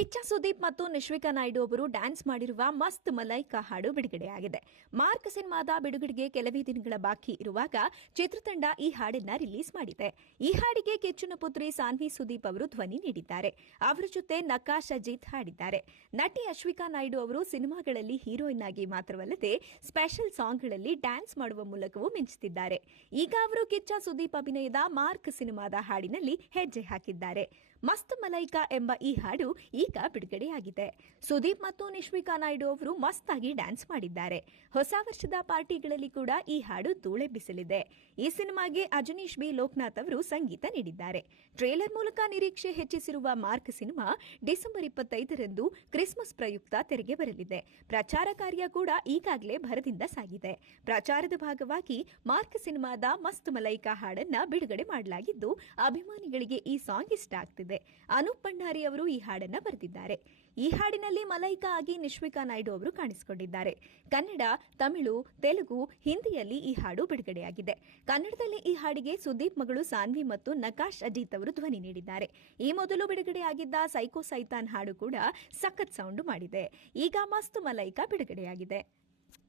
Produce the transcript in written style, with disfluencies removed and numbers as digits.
ಕಿಚ್ಚ ಸುದೀಪ್ ಮತ್ತು ನಿಶ್ವಿಕಾ ನಾಯ್ಡು ಅವರು ಡ್ಯಾನ್ಸ್ ಮಾಡಿರುವ ಮಸ್ತ್ ಮಲೈಕಾ ಹಾಡು ಬಿಡುಗಡೆಯಾಗಿದೆ. ಮಾರ್ಕ್ ಸಿನಿಮಾದ ಬಿಡುಗಡೆಗೆ ಕೆಲವೇ ದಿನಗಳ ಬಾಕಿ ಇರುವಾಗ ಚಿತ್ರತಂಡ ಈ ಹಾಡನ್ನ ರಿಲೀಸ್ ಮಾಡಿದೆ. ಈ ಹಾಡಿಗೆ ಕಿಚ್ಚನ ಪುತ್ರಿ ಸಾನ್ವಿ ಸುದೀಪ್ ಅವರು ಧ್ವನಿ ನೀಡಿದ್ದಾರೆ. ಅವರ ಜೊತೆ ನಕಾಶ್ ಅಜಿತ್ ಹಾಡಿದ್ದಾರೆ. ನಟಿ ಅಶ್ವಿಕಾ ನಾಯ್ಡು ಅವರು ಸಿನಿಮಾಗಳಲ್ಲಿ ಹೀರೋಯಿನ್ ಆಗಿ ಮಾತ್ರವಲ್ಲದೆ ಸ್ಪೆಷಲ್ ಸಾಂಗ್ಗಳಲ್ಲಿ ಡ್ಯಾನ್ಸ್ ಮಾಡುವ ಮೂಲಕವೂ ಮಿಂಚುತ್ತಿದ್ದಾರೆ. ಈಗ ಅವರು ಕಿಚ್ಚ ಸುದೀಪ್ ಅಭಿನಯದ ಮಾರ್ಕ್ ಸಿನಿಮಾದ ಹಾಡಿನಲ್ಲಿ ಹೆಜ್ಜೆ ಹಾಕಿದ್ದಾರೆ. ಮಸ್ತ್ ಮಲೈಕಾ ಎಂಬ ಈ ಹಾಡು ಈಗ ಬಿಡುಗಡೆಯಾಗಿದೆ. ಸುದೀಪ್ ಮತ್ತು ನಿಶ್ವಿಕಾ ನಾಯ್ಡು ಅವರು ಮಸ್ತ್ ಆಗಿ ಡ್ಯಾನ್ಸ್ ಮಾಡಿದ್ದಾರೆ. ಹೊಸ ವರ್ಷದ ಪಾರ್ಟಿಗಳಲ್ಲಿ ಕೂಡ ಈ ಹಾಡು ಧೂಳೆಬ್ಬಿಸಲಿದೆ. ಈ ಸಿನಿಮಾಗೆ ಅಜನೀಶ್ ಬಿ ಲೋಕನಾಥ್ ಅವರು ಸಂಗೀತ ನೀಡಿದ್ದಾರೆ. ಟ್ರೇಲರ್ ಮೂಲಕ ನಿರೀಕ್ಷೆ ಹೆಚ್ಚಿಸಿರುವ ಮಾರ್ಕ್ ಸಿನಿಮಾ ಡಿಸೆಂಬರ್ 25ರಂದು ಕ್ರಿಸ್ಮಸ್ ಪ್ರಯುಕ್ತ ತೆರೆಗೆ ಬರಲಿದೆ. ಪ್ರಚಾರ ಕಾರ್ಯ ಕೂಡ ಈಗಾಗಲೇ ಭರದಿಂದ ಸಾಗಿದೆ. ಪ್ರಚಾರದ ಭಾಗವಾಗಿ ಮಾರ್ಕ್ ಸಿನಿಮಾದ ಮಸ್ತ್ ಮಲೈಕಾ ಹಾಡನ್ನ ಬಿಡುಗಡೆ ಮಾಡಲಾಗಿದ್ದು, ಅಭಿಮಾನಿಗಳಿಗೆ ಈ ಸಾಂಗ್ ಇಷ್ಟ ಆಗ್ತಿದೆ. ಅನೂಪ್ ಭಂಡಾರಿ ಅವರು ಈ ಹಾಡನ್ನ ಬರೆದಿದ್ದಾರೆ. ಈ ಹಾಡಿನಲ್ಲಿ ಮಲೈಕಾ ಆಗಿ ನಿಶ್ವಿಕಾ ನಾಯ್ಡು ಅವರು ಕಾಣಿಸಿಕೊಂಡಿದ್ದಾರೆ. ಕನ್ನಡ, ತಮಿಳು, ತೆಲುಗು, ಹಿಂದಿಯಲ್ಲಿ ಈ ಹಾಡು ಬಿಡುಗಡೆಯಾಗಿದೆ. ಕನ್ನಡದಲ್ಲಿ ಈ ಹಾಡಿಗೆ ಸುದೀಪ್ ಮಗಳು ಸಾನ್ವಿ ಮತ್ತು ನಕಾಶ್ ಅಜಿತ್ ಅವರು ಧ್ವನಿ ನೀಡಿದ್ದಾರೆ. ಈ ಮೊದಲು ಬಿಡುಗಡೆಯಾಗಿದ್ದ ಸೈಕೋ ಸೈತಾನ್ ಹಾಡು ಕೂಡ ಸಖತ್ ಸೌಂಡ್ ಮಾಡಿದೆ. ಈಗ ಮಸ್ತ್ ಮಲೈಕಾ ಬಿಡುಗಡೆಯಾಗಿದೆ.